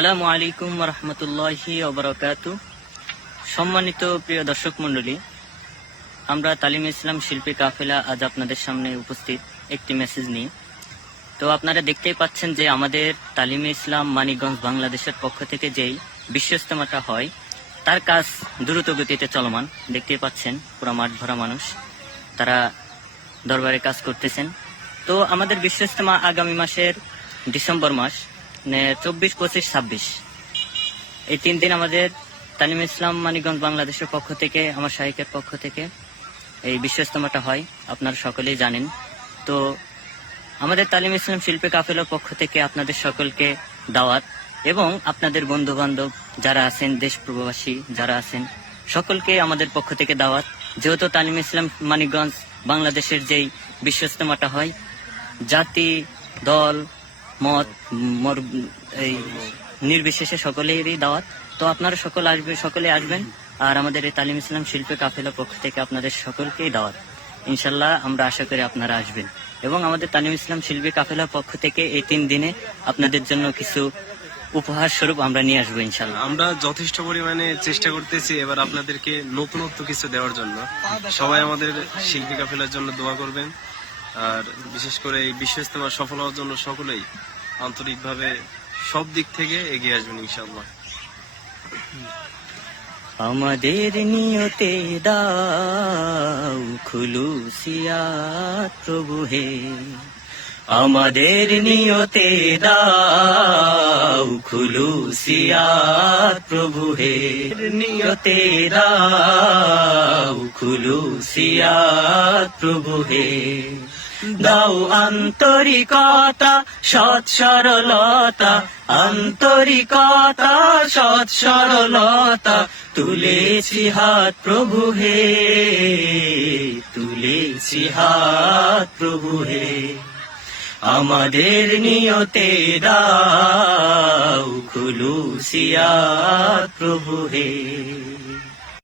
আসসালামু আলাইকুম ওয়া রাহমাতুল্লাহি ওয়া বারাকাতুহু। সম্মানিত প্রিয় দর্শক মণ্ডলী, আমরা তালিম ইসলাম শিল্পী কাফেলা আজ আপনাদের সামনে উপস্থিত একটি মেসেজ নিয়ে। তো আপনারা দেখতেই পাচ্ছেন যে আমাদের তালিমে ইসলাম মানিকগঞ্জ বাংলাদেশের পক্ষ থেকে যেই বিশ্ব ইজতেমাটা হয় তার কাজ দ্রুত গতিতে চলমান। দেখতেই পাচ্ছেন পুরো মাঠ ভরা মানুষ, তারা দরবারে কাজ করতেছেন। তো আমাদের বিশ্ব ইজতেমা আগামী মাসের ডিসেম্বর মাস 24, 25, 26 এই 3 দিন আমাদের তালিম ইসলাম মানিকগঞ্জ বাংলাদেশের পক্ষ থেকে, আমার শাইখের পক্ষ থেকে এই বিশ্ব ইজতেমাটা হয়, আপনারা সকলেই জানেন। তো আমাদের তালিম ইসলাম শিল্পী কাফেলার পক্ষ থেকে আপনাদের সকলকে দাওয়াত, এবং আপনাদের বন্ধু বান্ধব যারা আছেন, দেশ প্রবাসী যারা আছেন, সকলকে আমাদের পক্ষ থেকে দাওয়াত। যেহেতু তালিম ইসলাম মানিকগঞ্জ বাংলাদেশের যেই বিশ্ব ইজতেমাটা হয়, জাতি, দল, মত, এই নির্বিশেষে সকলেরই দাওয়াত। তো আপনারা সকলে আসবেন, আর আমাদের এই তালিম ইসলাম শিল্পী কাফেলার পক্ষ থেকে আপনাদের সকলকেই দাওয়াত। ইনশাল্লাহ আমরা আশা করি আপনারা আসবেন, এবং আমাদের তালিম ইসলাম শিল্পী কাফেলার পক্ষ থেকে এই 3 দিনে আপনাদের জন্য কিছু উপহার স্বরূপ আমরা নিয়ে আসবো ইনশাল্লাহ। আমরা যথেষ্ট পরিমাণে চেষ্টা করতেছি এবার আপনাদেরকে নতুনত্ব কিছু দেওয়ার জন্য। সবাই আমাদের শিল্পী কাফেলার জন্য দোয়া করবেন, আর বিশেষ করে এই বিশ্ব ইজতেমা সফল হওয়ার জন্য সকলেই আন্তরিকভাবে সব দিক থেকে এগিয়ে আসবেন ইনশাআল্লাহ। আমাদের নিয়তে দাও খুলুসিয়াত প্রভু হে, আমাদের নিয়তে দাও খুলুসিয়াত প্রভু হে, নিয়তে দাও খুলুসিয়াত প্রভু হে। দাও আন্তরিকতা, সৎ সরলতা, আন্তরিকতা, সৎ সরলতা, তুলেছি হাত প্রভু হে, তুলেছি হাত প্রভু হে। আমাদের নিয়তে দাও খুলুসিয়াত প্রভু হে।